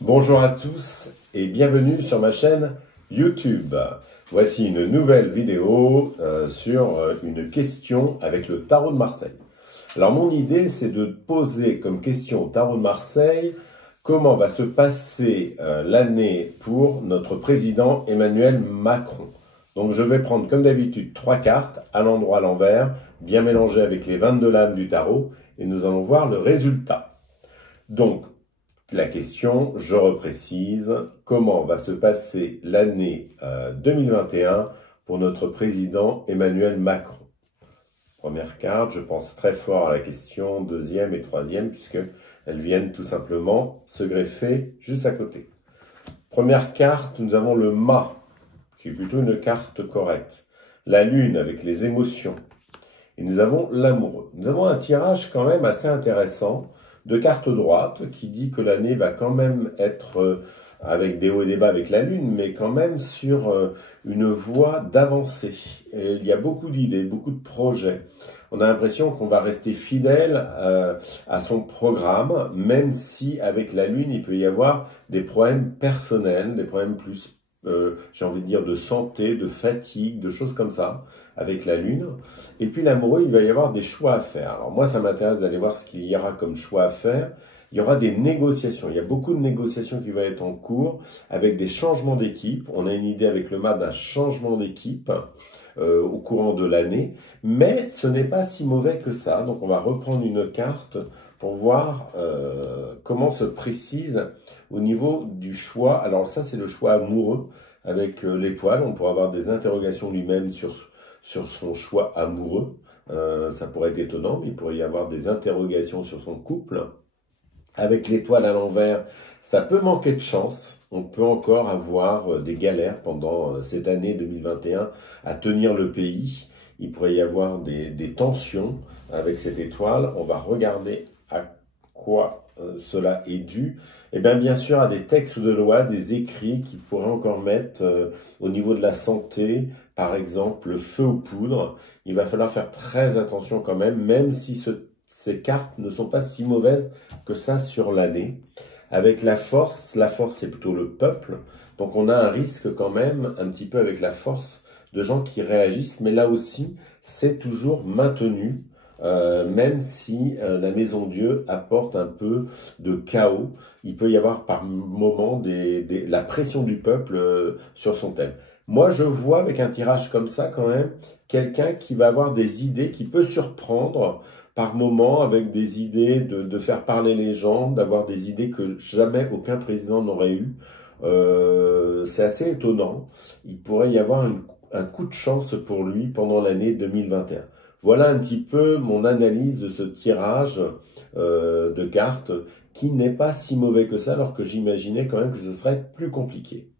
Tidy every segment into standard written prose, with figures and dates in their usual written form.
Bonjour à tous et bienvenue sur ma chaîne YouTube. Voici une nouvelle vidéo sur une question avec le tarot de Marseille. Alors mon idée c'est de poser comme question au tarot de Marseille comment va se passer l'année pour notre président Emmanuel Macron. Donc je vais prendre comme d'habitude 3 cartes à l'endroit à l'envers, bien mélangées avec les 22 lames du tarot et nous allons voir le résultat. Donc la question, je reprécise, comment va se passer l'année 2021 pour notre président Emmanuel Macron? Première carte, je pense très fort à la question, deuxième et troisième, puisqu'elles viennent tout simplement se greffer juste à côté. Première carte, nous avons le mât, qui est plutôt une carte correcte. La lune avec les émotions. Et nous avons l'amoureux. Nous avons un tirage quand même assez intéressant de carte droite qui dit que l'année va quand même être avec des hauts et des bas avec la lune, mais quand même sur une voie d'avancée. Il y a beaucoup d'idées, beaucoup de projets. On a l'impression qu'on va rester fidèle à son programme, même si avec la lune, il peut y avoir des problèmes personnels, des problèmes plus j'ai envie de dire de santé, de fatigue, de choses comme ça, avec la lune. Et puis l'amoureux, il va y avoir des choix à faire. Alors moi, ça m'intéresse d'aller voir ce qu'il y aura comme choix à faire. Il y aura des négociations. Il y a beaucoup de négociations qui vont être en cours avec des changements d'équipe. On a une idée avec le mât d'un changement d'équipe au courant de l'année. Mais ce n'est pas si mauvais que ça. Donc on va reprendre une carte pour voir comment se précise au niveau du choix. Alors ça, c'est le choix amoureux avec l'étoile. On pourra avoir des interrogations lui-même sur son choix amoureux. Ça pourrait être étonnant, mais il pourrait y avoir des interrogations sur son couple. Avec l'étoile à l'envers, ça peut manquer de chance. On peut encore avoir des galères pendant cette année 2021 à tenir le pays. Il pourrait y avoir des tensions avec cette étoile. On va regarder à quoi cela est dû. Et bien sûr à des textes de loi, des écrits qui pourraient encore mettre au niveau de la santé, par exemple le feu aux poudres. Il va falloir faire très attention quand même si ces cartes ne sont pas si mauvaises que ça sur l'année. Avec la force c'est plutôt le peuple. Donc on a un risque quand même un petit peu avec la force de gens qui réagissent, mais là aussi c'est toujours maintenu. Même si la Maison Dieu apporte un peu de chaos, il peut y avoir par moments la pression du peuple sur son thème. Moi, je vois avec un tirage comme ça quand même, quelqu'un qui va avoir des idées, qui peut surprendre par moments avec des idées de faire parler les gens, d'avoir des idées que jamais aucun président n'aurait eues. C'est assez étonnant. Il pourrait y avoir un coup de chance pour lui pendant l'année 2021. Voilà un petit peu mon analyse de ce tirage de cartes qui n'est pas si mauvais que ça, alors que j'imaginais quand même que ce serait plus compliqué.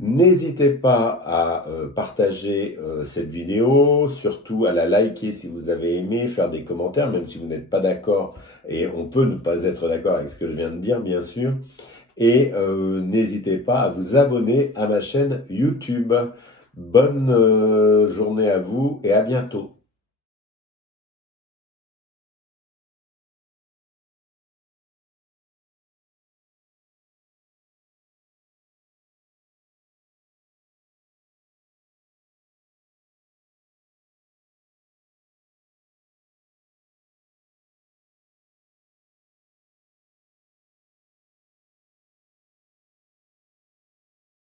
N'hésitez pas à partager cette vidéo, surtout à la liker si vous avez aimé, faire des commentaires, même si vous n'êtes pas d'accord, et on peut ne pas être d'accord avec ce que je viens de dire, bien sûr. Et n'hésitez pas à vous abonner à ma chaîne YouTube. Bonne journée à vous et à bientôt.